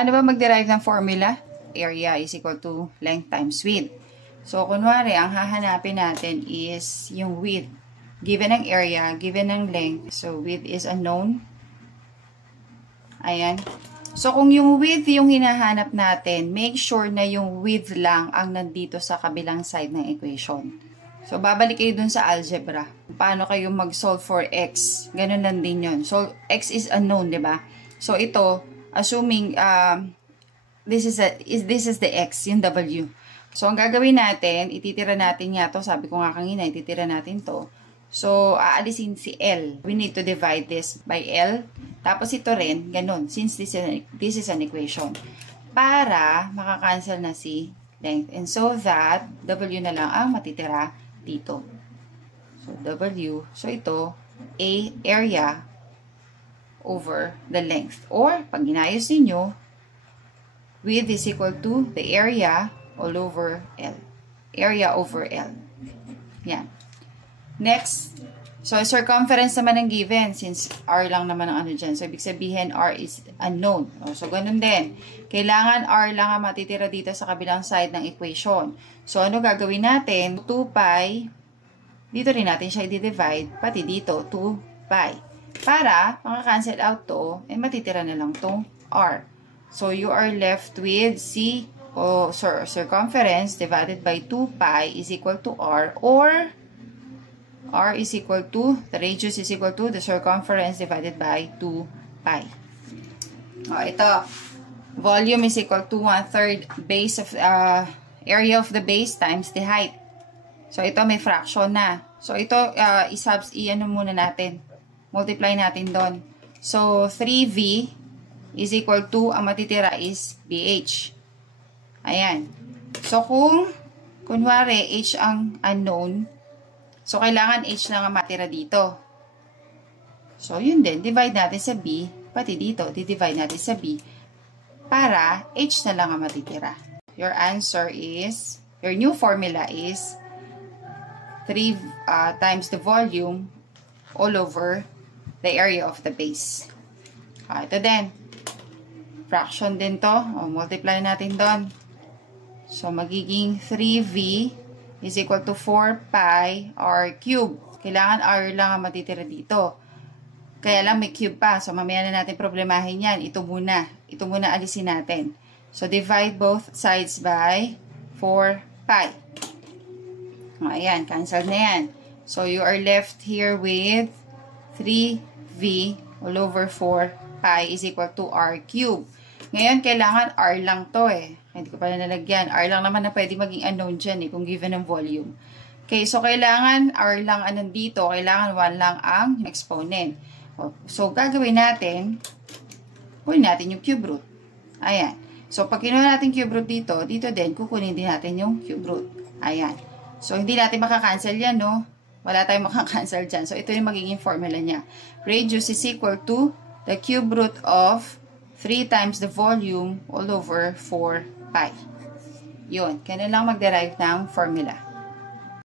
Paano ba mag-derive ng formula? Area is equal to length times width. So, kunwari, ang hahanapin natin is yung width. Given ang area, given ang length. So, width is unknown. Ayan. So, kung yung width yung hinahanap natin, make sure na yung width lang ang nandito sa kabilang side ng equation. So, babalik kayo dun sa algebra. Paano kayo mag-solve for x? Ganun lang din yun. So, x is unknown, di ba? So, ito, assuming this is the x, yung w. So, ang gagawin natin, ititira natin nga to. Sabi ko nga kanina, ititira natin to. So, aalisin si L. We need to divide this by L. Tapos ito rin, ganun, since this is an equation. Para makakancel na si length. And so that, W na lang ang matitira dito. So, W. So, ito, A, area over the length. Or, pag inayos ninyo, width is equal to the area all over L. Area over L. Yan. Next, so circumference naman ang given since R lang naman ang ano dyan. So, ibig sabihin, R is unknown. So, ganun din. Kailangan R lang ang matitira dito sa kabilang side ng equation. So, ano gagawin natin? 2 pi, dito rin natin siya i-divide, pati dito, 2 pi. Para, maka-cancel out to, and matitira na lang tong R. So, you are left with C, o circumference divided by 2 pi is equal to R, or R is equal to, the radius is equal to the circumference divided by 2 pi. O, ito. Volume is equal to 1/3 base of, area of the base times the height. So, ito may fraction na. So, ito, i-ano muna natin. Multiply natin doon. So, 3V is equal to, ang matitira is BH. Ayan. So, kung, kunwari, H ang unknown, so, kailangan H lang ang matira dito. So, yun din. Divide natin sa B. Pati dito, di-divide natin sa B. Para H na lang ang matitira. Your answer is, your new formula is 3 times the volume all over the area of the base. Ito din. Fraction din to. Multiply natin doon. So, magiging 3V is equal to 4 pi R cube. Kailangan R lang ang matitira dito. Kaya lang may cube pa. So, mamaya na natin problemahin yan. Ito muna. Ito muna alisin natin. So, divide both sides by 4 pi. Ayan, cancel na yan. So, you are left here with 3V all over 4 pi is equal to R cube. Ngayon, kailangan R lang to eh. Hindi ko pala nalagyan. R lang naman na pwede maging unknown dyan eh, kung given ang volume. Okay, so kailangan R lang ang nandito. Kailangan 1 lang ang exponent. So, gagawin natin, kunin natin yung cube root. Ayan. So, pag kinuha natin cube root dito, dito din, kukunin din natin yung cube root. Ayan. So, hindi natin makakancel yan, no? Wala tayong makakancel dyan. So, ito yung magiging formula niya. Radius is equal to the cube root of 3 times the volume all over 4 pi. Yun. Kaya lang mag-derive ng formula.